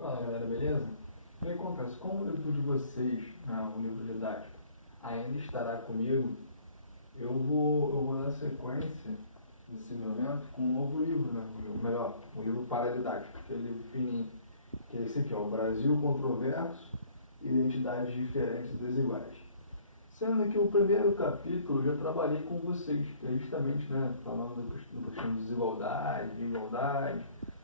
Fala galera, beleza? O que acontece? Como o livro de vocês, o livro didático, ainda estará comigo, eu vou na sequência, nesse momento, com um novo livro, né? Melhor, um livro paradidático, que é o livro fininho, que é esse aqui, ó, O Brasil Controverso, Identidades Diferentes e Desiguais. Sendo que o primeiro capítulo eu já trabalhei com vocês, que é justamente, né, falando da questão de desigualdade, de igualdade.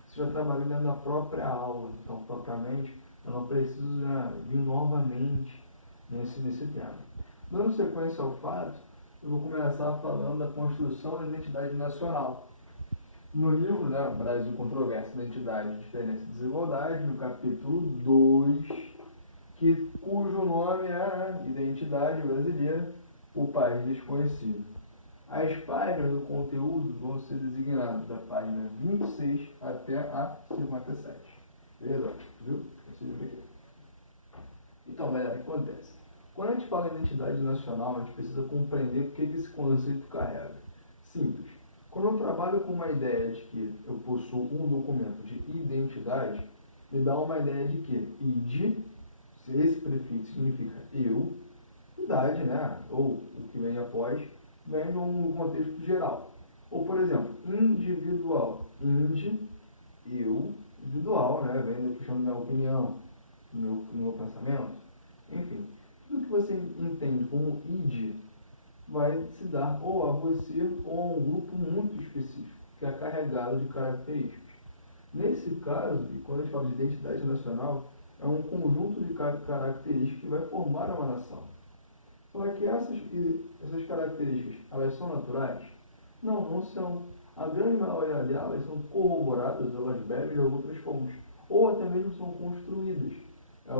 Você já trabalhou dentro da própria aula, então propriamente eu não preciso vir novamente nesse tema. Dando sequência ao fato, eu vou começar falando da construção da identidade nacional. No livro, né, Brasil Controverso, Identidade, Diferença e Desigualdade, no capítulo 2, cujo nome é Identidade Brasileira, o País Desconhecido. As páginas do conteúdo vão ser designadas da página 26 até a 57. Beleza? Viu? Então, galera, o que acontece? Quando a gente fala em identidade nacional, a gente precisa compreender o que esse conceito carrega. Simples. Quando eu trabalho com uma ideia de que eu possuo um documento de identidade, me dá uma ideia de que id, se esse prefixo significa eu, idade, né, ou o que vem após, vem no contexto geral. Ou, por exemplo, individual. Eu, individual, né, vem puxando minha opinião, meu pensamento. Enfim, tudo que você entende como id vai se dar ou a você ou a um grupo muito específico, que é carregado de características. Nesse caso, e quando a gente fala de identidade nacional, é um conjunto de características que vai formar uma nação. Só que essas características, elas são naturais? Não são. A grande maioria delas são corroboradas, elas bebem de outras fontes, ou até mesmo são construídas,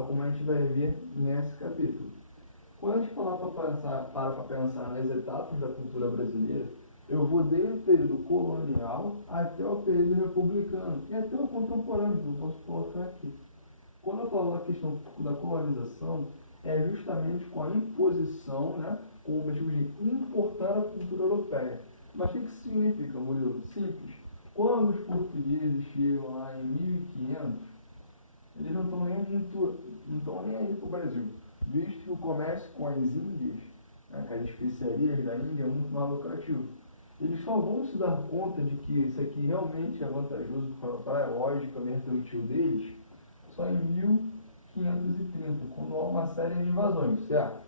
como a gente vai ver nesse capítulo. Quando a gente falar para pensar nas etapas da cultura brasileira, eu vou desde o período colonial até o período republicano e até o contemporâneo, que eu posso colocar aqui. Quando eu falo a questão da colonização, é justamente com a imposição, né, com o objetivo de importar a cultura europeia. Mas o que isso significa, Murilo? Simples. Quando os portugueses chegam lá em 1500, eles não estão nem aí para o Brasil, visto que o comércio com as Índias, né, as especiarias da Índia, é muito mais lucrativo. Eles só vão se dar conta de que isso aqui realmente é vantajoso para a lógica mercantil deles só em 1530, quando há uma série de invasões, certo?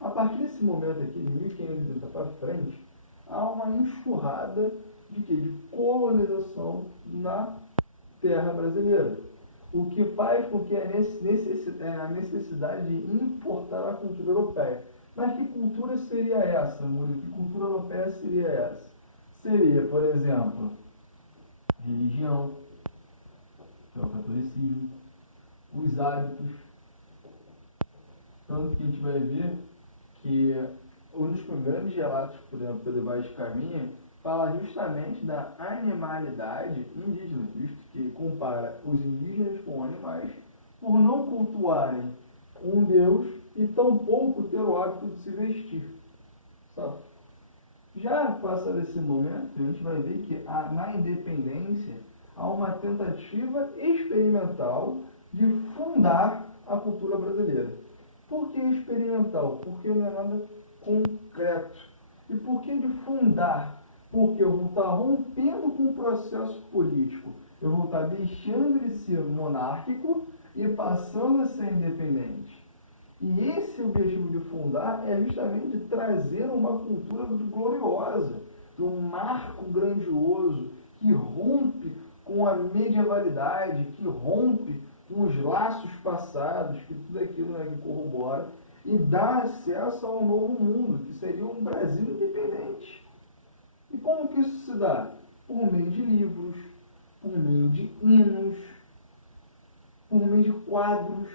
A partir desse momento aqui, de 1530 para frente, há uma enxurrada de colonização na terra brasileira. O que faz com que a necessidade de importar a cultura europeia. Mas que cultura seria essa, Murilo? Que cultura europeia seria essa? Seria, por exemplo, religião, que é o catolicismo, os hábitos. Tanto que a gente vai ver que um dos grandes relatos, por exemplo, pelo Vaz Caminha, fala justamente da animalidade indígena, visto que compara os indígenas com animais por não cultuarem um Deus e tampouco ter o hábito de se vestir. Sabe? Já passado esse momento, a gente vai ver que na independência há uma tentativa experimental de fundar a cultura brasileira. Por que experimental? Porque não é nada concreto. E por que de fundar? Porque eu vou estar rompendo com o processo político. Eu vou estar deixando de ser monárquico e passando a ser independente. E esse objetivo de fundar é justamente trazer uma cultura gloriosa, um marco grandioso, que rompe com a medievalidade, que rompe com os laços passados, que tudo aquilo que corrobora, e dá acesso a um novo mundo, que seria um Brasil independente. E como que isso se dá? Por meio de livros, por meio de hinos, por meio de quadros.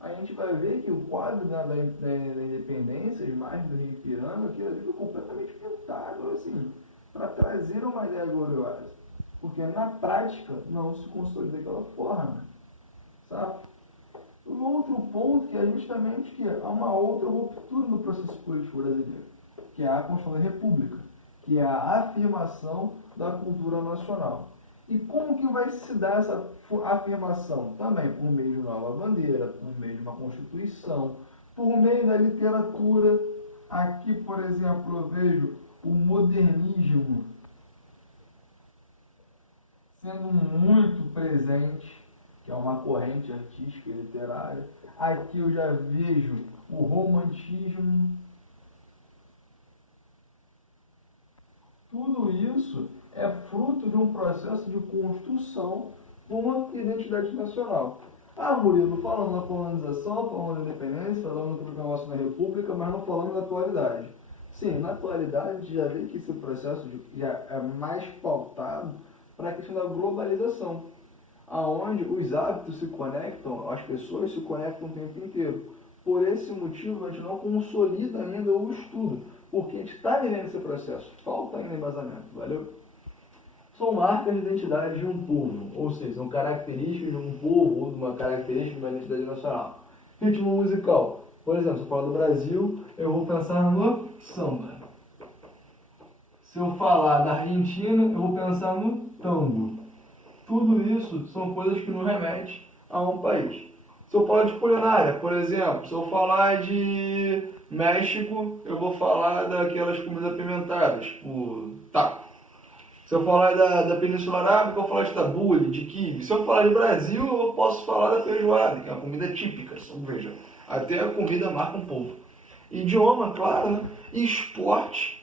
A gente vai ver que o quadro da independência, as imagens do Rio Ipiranga, aquilo ali foi completamente pintado, assim, para trazer uma ideia gloriosa. Porque na prática não se consolida daquela forma. Sabe? O outro ponto que é justamente que há uma outra ruptura no processo político brasileiro, que é a Constituição da República, que é a afirmação da cultura nacional. E como que vai se dar essa afirmação? Também por meio de uma nova bandeira, por meio de uma constituição, por meio da literatura. Aqui, por exemplo, eu vejo o modernismo sendo muito presente, que é uma corrente artística e literária. Aqui eu já vejo o romantismo. Tudo isso é fruto de um processo de construção de uma identidade nacional. Ah, Murilo, falando da colonização, falando da independência, falando do negócio na república, mas não falando da atualidade. Sim, na atualidade já vê que esse processo já é mais pautado para a questão da globalização, aonde os hábitos se conectam, as pessoas se conectam o tempo inteiro. Por esse motivo, a gente não consolida ainda o estudo, porque a gente está vivendo esse processo, falta ainda embasamento, valeu? São marcas de identidade de um povo, ou seja, são características de um povo ou de uma característica de uma identidade nacional. Ritmo musical, por exemplo, se eu falar do Brasil, eu vou pensar no samba. Se eu falar da Argentina, eu vou pensar no tango. Tudo isso são coisas que nos remetem a um país. Se eu falar de culinária, por exemplo, se eu falar de México, eu vou falar daquelas comidas apimentadas, o taco. Se eu falar da Península Arábica, eu vou falar de tabule, de quibe. Se eu falar de Brasil, eu posso falar da feijoada, que é uma comida típica, veja. Até a comida marca um povo. Idioma, claro, né? E esporte.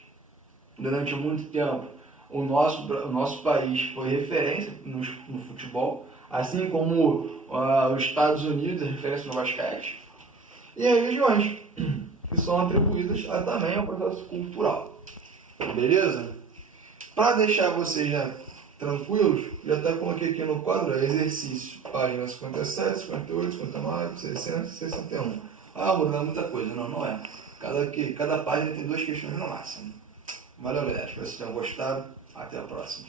Durante muito tempo, o nosso país foi referência no futebol, assim como os Estados Unidos é referência no basquete. E as regiões, que são atribuídas também ao processo cultural. Beleza? Para deixar vocês já tranquilos, já até coloquei aqui no quadro exercício, página 57, 58, 59, 60, 61. Ah, Bruno, é muita coisa. Não, não é. Cada página tem 2 questões no máximo. Valeu, galera. Espero que vocês tenham gostado. Até a próxima.